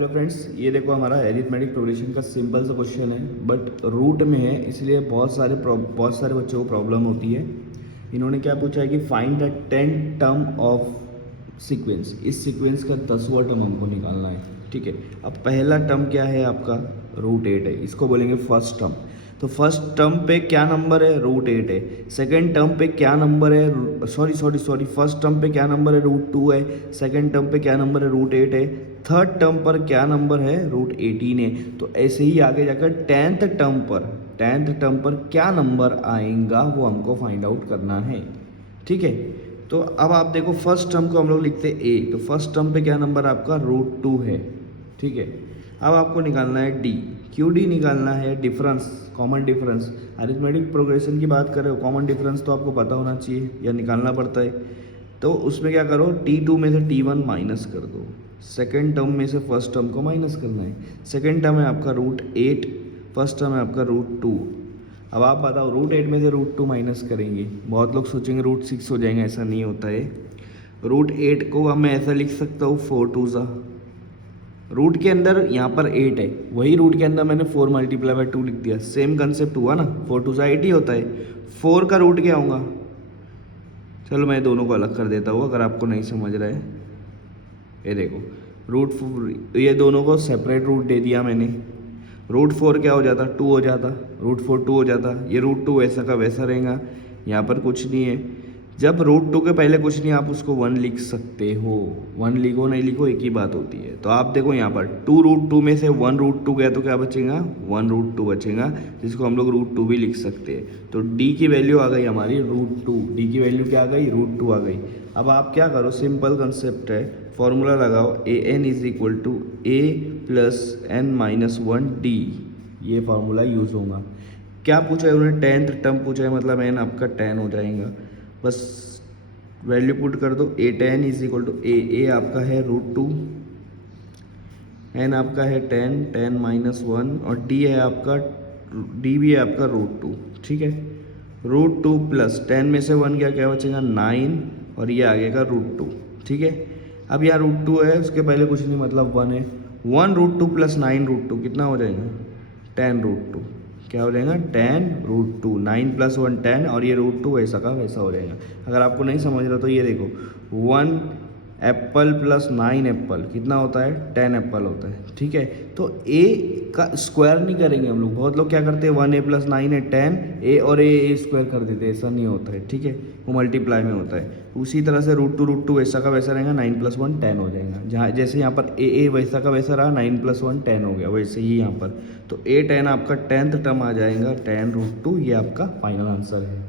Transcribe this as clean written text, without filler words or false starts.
Hello friends, ये देखो हमारा एरिथमेटिक प्रोग्रेशन का सिंपल सा क्वेश्चन है, बट रूट में है, इसलिए बहुत सारे बच्चों को प्रॉब्लम होती है। इन्होंने क्या पूछा है कि find the 10 term of sequence. इस सीक्वेंस का 10वां टर्म हमको निकालना है। ठीक है, अब पहला टर्म क्या है आपका? √8 है, इसको बोलेंगे फर्स्ट टर्म। तो फर्स्ट टर्म पे क्या नंबर है? √8 है। सेकंड टर्म पे क्या नंबर है? सॉरी, फर्स्ट टर्म पे क्या नंबर है? √2 है। सेकंड टर्म पे क्या नंबर है? √8 है। थर्ड टर्म पर क्या नंबर है? √18 है। तो ऐसे ही आगे जाकर टेंथ टर्म पर क्या नंबर आएगा वो हमको फाइंड आउट करना है। ठीक है, तो अब आप देखो फर्स्ट टर्म को हम लोग लिखते हैं ए, तो फर्स्ट टर्म पे क्या नंबर आपका? √2 है। ठीक है, अब आपको निकालना है डी। क्यों डी निकालना है? Difference, common difference. Arithmetic progression की बात कर रहे हो, कॉमन डिफरेंस तो आपको पता होना चाहिए या निकालना पड़ता है। तो उसमें क्या करो, T2 में से T1 माइनस कर दो। सेकेंड टर्म में से फर्स्ट टर्म को माइनस करना है। सेकेंड टर्म है आपका √8, फर्स्ट टर्म है आपका √2। अब आप बताओ, √8 में से √2 माइनस करेंगे, बहुत लोग सोचेंगे √6 हो जाएंगे, ऐसा नहीं होता है। √8 को अब मैं ऐसा लिख सकता हूँ 4 2 ज़ा, रूट के अंदर यहाँ पर 8 है, वही रूट के अंदर मैंने 4 × 2 लिख दिया। सेम कंसेप्ट हुआ ना, 4 2 ज़ा 8 ही होता है। 4 का रूट क्या होगा? चलो मैं दोनों को अलग कर देता हूँ अगर आपको नहीं समझ रहा है। ये देखो, ये दोनों को सेपरेट रूट दे दिया मैंने। √4 क्या हो जाता? 2 हो जाता। √4 2 हो जाता। ये √2 वैसा का वैसा रहेगा, यहाँ पर कुछ नहीं है। जब √2 के पहले कुछ नहीं, आप उसको 1 लिख सकते हो। 1 लिखो नहीं लिखो एक ही बात होती है। तो आप देखो यहाँ पर 2 √2 में से 1 √2 गया तो क्या बचेगा? 1 √2 बचेगा, जिसको हम लोग √2 भी लिख सकते हैं। तो डी की वैल्यू आ गई हमारी √2। डी की वैल्यू क्या आ गई? √2 आ गई। अब आप क्या करो, सिंपल कंसेप्ट है, फॉर्मूला लगाओ, an = a + n-1d। ये फार्मूला यूज़ होगा। क्या पूछा है उन्होंने? 10th टर्म पूछा है, मतलब n आपका 10 हो जाएगा। बस वैल्यू पुट कर दो। a10 = a आपका है √2, n आपका है 10, 10-1 और d है आपका, d भी है आपका √2। ठीक है, √2 + 10 में से 1 क्या बचेगा? 9, और ये आगे का √2। ठीक है, अब यहाँ √2 है, उसके पहले कुछ नहीं, मतलब 1 है। 1 √2 + 9 √2 कितना हो जाएगा? 10 √2। क्या हो जाएगा? 10 √2। 9 + 1 10, और ये √2 वैसा का वैसा हो जाएगा। अगर आपको नहीं समझ रहा तो ये देखो, 1 एप्पल + 9 एप्पल कितना होता है? 10 एप्पल होता है। ठीक है, तो a का स्क्वायर नहीं करेंगे हम लोग। बहुत लोग क्या करते हैं, 1a + 9 है 10, a और a स्क्वायर कर देते हैं, ऐसा नहीं होता है। ठीक है, वो मल्टीप्लाई में होता है। उसी तरह से √2 वैसा का वैसा रहेगा, 9 + 1 10 हो जाएगा। जहाँ जैसे यहाँ पर a वैसा का वैसा रहा, 9 + 1 10 हो गया, वैसे ही यहाँ पर। तो a10 आपका 10th टर्म आ जाएगा, 10 √2। ये आपका फाइनल आंसर है।